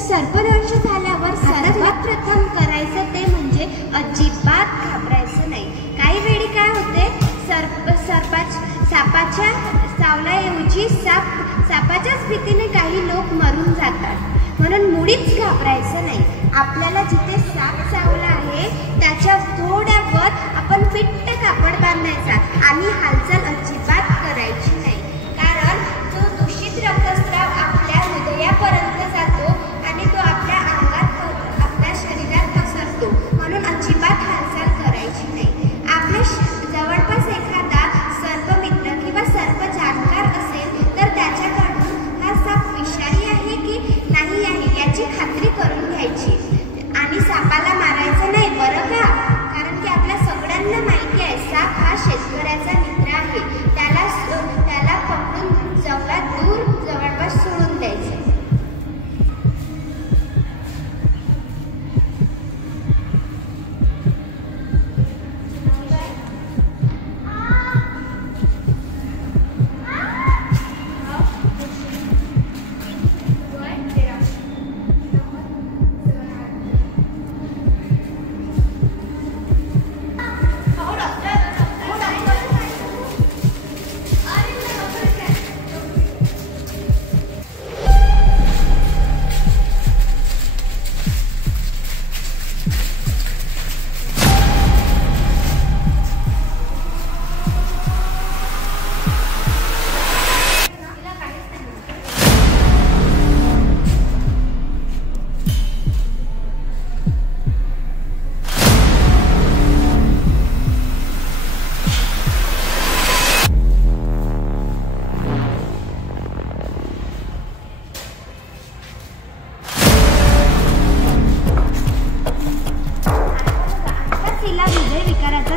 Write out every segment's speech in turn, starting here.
सर्पदंश झाल्यावर सर्वात प्रथम करायचं ते म्हणजे अजिबात घाबरायचं नाही। काही वेळी काय होते, सापाच्या चावल्याऐवजी सापाच्याच भीतीने काही लोक मरून जातात। म्हणून मुळीच घाबरायचं नाही। आपल्याला जिथे साप चावला आहे त्याच्या थोड्या वर आपण फिट्ट कापड बांधायचा आणि हालचाल अजिबात करायची नाही, कारण जो दूषित रक्तस्राव आपल्या हृदयापर्यंत जातो आणि तो आपल्या अंगात आपल्या शरीरात पसरतो। म्हणून अजिबात हालचाल करायची नाही। आपल्या जवळपास एखादा सर्पमित्र किंवा सर्प जाणकार असेल तर त्याच्याकडून हा साप विषारी आहे की नाही आहे याची खात्री करून घ्यायची आणि सापाला मारायचं नाही, बरं का? कारण की आपल्या सगळ्यांना माहिती आहे साप हा शेतकऱ्याचा मित्र आहे। त्याला पकडून जंगलात दूर जवळपास सोडून द्यायचं।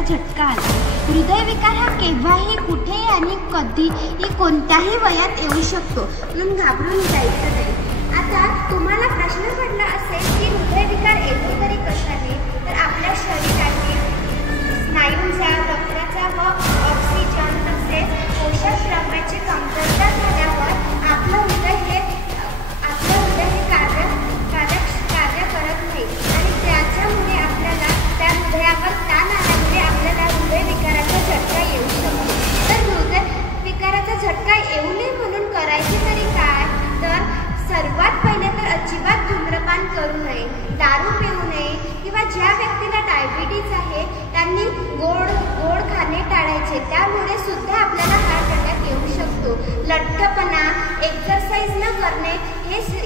झटका आला। हृदयविकार हा केव्हाही कुठेही आणि कधीही कोणत्याही वयात येऊ शकतो, म्हणून घाबरून जायचं नाही। आता तुम्हाला प्रश्न पडला असेल की हृदयविकार येतो तरी कशाने, तर आपल्या शरीरातील स्नायूंचा, रक्ताचा व ऑक्सिजन तसेच पोषक द्रव्याची कमतरता झाल्यावर आपलं हृदय हे कार्य करत नाही आणि त्याच्यामुळे आपल्याला त्या हृदयावर ताण आल्यामुळे आपल्याला हृदयविकाराचा झटका येऊ शकतो। तर हृदयविकाराचा झटका येऊ नये म्हणून करायचे तरी काय, तर सर्वात पहिले तर अजिबात धूम्रपान करू नये, दारू पिऊ नये किंवा ज्या व्यक्तीला डायबिटीज आहे त्यांनी गोड खाणे टाळायचे, त्यामुळे सुद्धा आपल्याला हार्ट अटॅक येऊ शकतो। लठ्ठपणा, एक्सरसाइज न करणे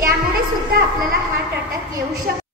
यामुळे सुद्धा आपल्याला हार्ट अटॅक येऊ शकतो।